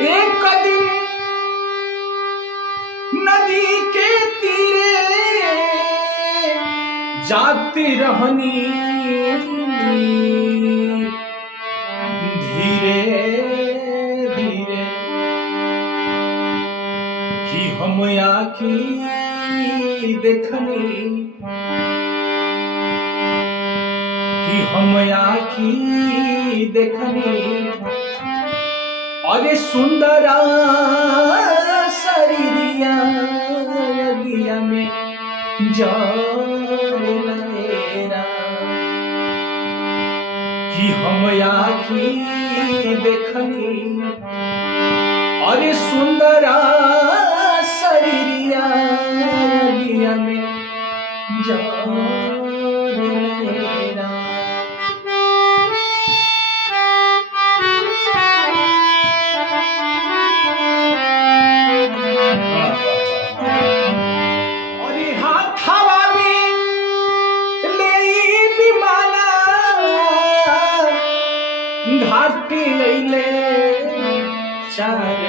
एक दिन नदी के तीरे जाती रहनी धीरे धीरे कि हम आँखी देखनी कि हम आँखी देखनी अरे सुंदरा शरीरिया अगिया में जलेरा कि हम आँखी देखनी अरे सुंदरा शरीरिया अगिया में जलेरा। घाटी लैले चार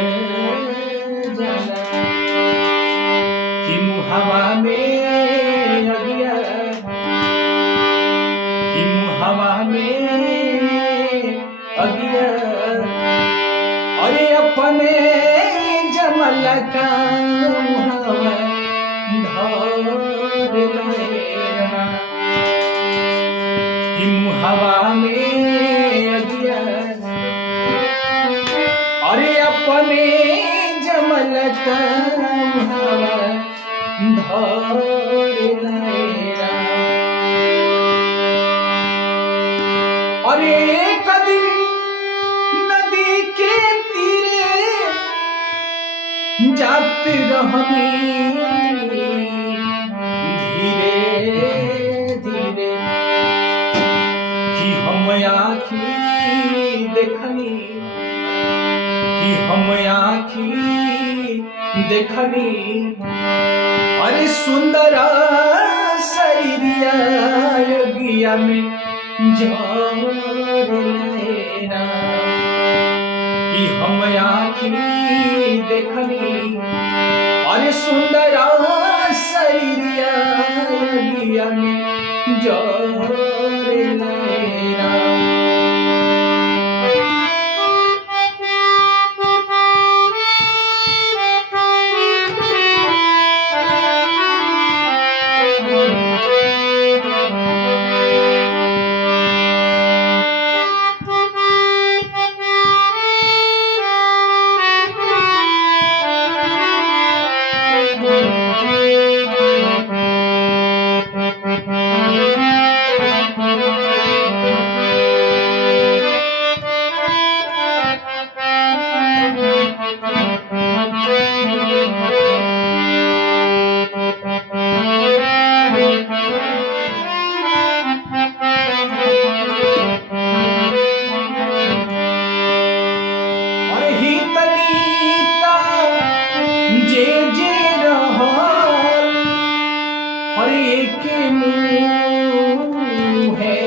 जना कि मुहावा में अगिया कि मुहावा में अगिया अरे अपने जमल का मुहावा धर लेना कि मुहावा में अरे अपने जमल का हवा धर लेना। अरे एक दिन नदी के तीरे जाती रहनी धीरे धीरे कि हम आँखी देखनी कि हम आँखी देखनी अरे सुंदरा शरीरिया अगिया में जलेरा कि हम आँखी देखनी अरे सुंदरा शरीरिया अगिया में जलेरा। के मुँह है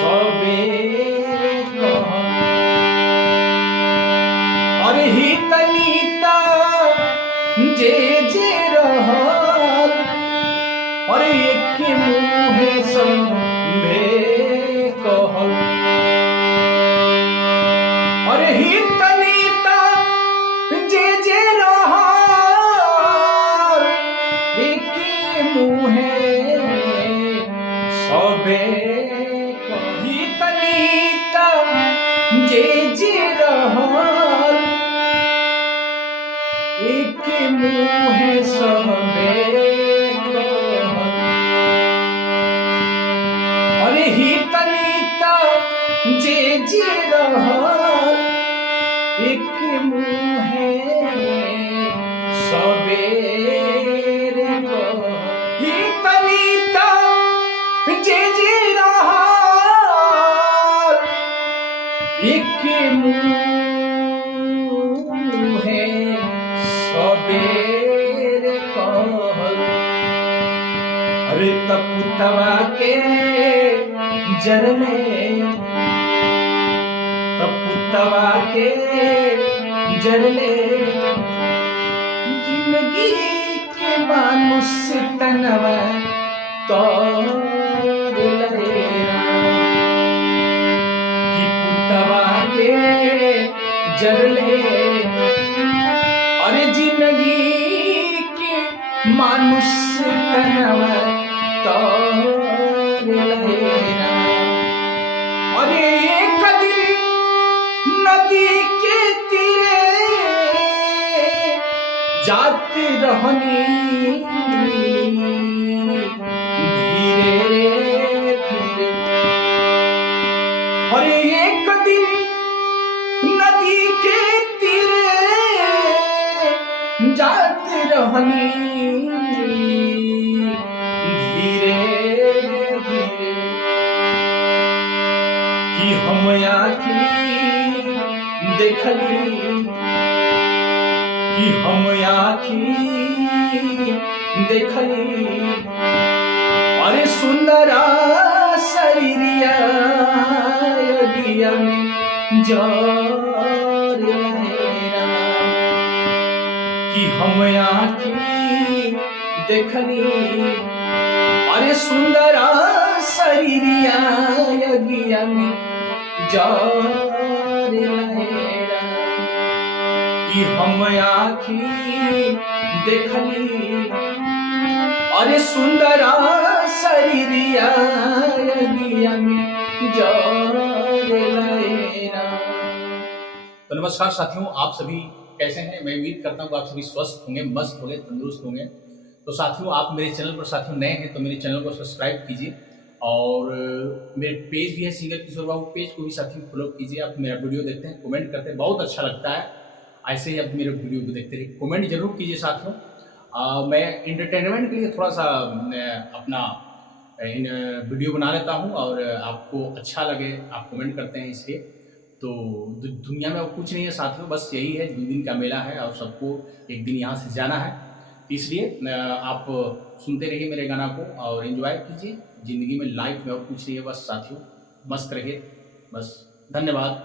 सबे और ही तनीता जे जे रहल और एक मुँह है सबे कहल और ही तनीता जे जे रहल एक मुँह सबे कही तनीता जे जे रहल एक मुँह सबे अरे ही तनीता जे जे रहल एक मुँह सबे ही तनीता जे जे रहल एक मुँह सबेर कहल अरे तपुतवा के जरने तपुतवा के जरले जिंदगी के मानुष तनवा तोर लहेरा कि पुतवा के जरले अरे जिंदगी के मानुष तनवा तोर लहेरा अरे एक दिन नदी के तीरे जाती रहनी धीरे धीरे अरे एक दिन नदी के तीरे जाती रहनी धीरे धीरे कि हम आखी देखली कि हम आखी देखली अरे सुंदरा शरीरिया यदिया में जर लहेरा कि हम आखी देखली अरे सुंदरा शरीरिया यदिया में जर लहेरा कि हम आखी देखली अरे सुंदरा शरीरिया यदिया में जर लहेरा। तो नमस्कार साथियों, आप सभी कैसे हैं? मैं उम्मीद करता हूँ आप सभी स्वस्थ होंगे, मस्त होंगे, तंदुरुस्त होंगे। तो साथियों, आप मेरे चैनल पर साथियों नए हैं तो मेरे चैनल को सब्सक्राइब कीजिए और मेरे पेज भी है सिंगर किशोर बाबू, पेज को भी साथियों फॉलो कीजिए। आप मेरा वीडियो देखते हैं, कमेंट करते हैं, बहुत अच्छा लगता है। ऐसे ही आप मेरे वीडियो को देखते रहिए, कमेंट जरूर कीजिए साथियों। मैं इंटरटेनमेंट के लिए थोड़ा सा अपना वीडियो बना लेता हूँ और आपको अच्छा लगे, आप कमेंट करते हैं इसलिए। तो दुनिया में कुछ नहीं है साथियों, बस यही है, 2 दिन का मेला है और सबको एक दिन यहाँ से जाना है। इसलिए आप सुनते रहिए मेरे गाना को और एंजॉय कीजिए। ज़िंदगी में लाइफ में और कुछ नहीं है, बस साथियों मस्त रहिए, बस। धन्यवाद।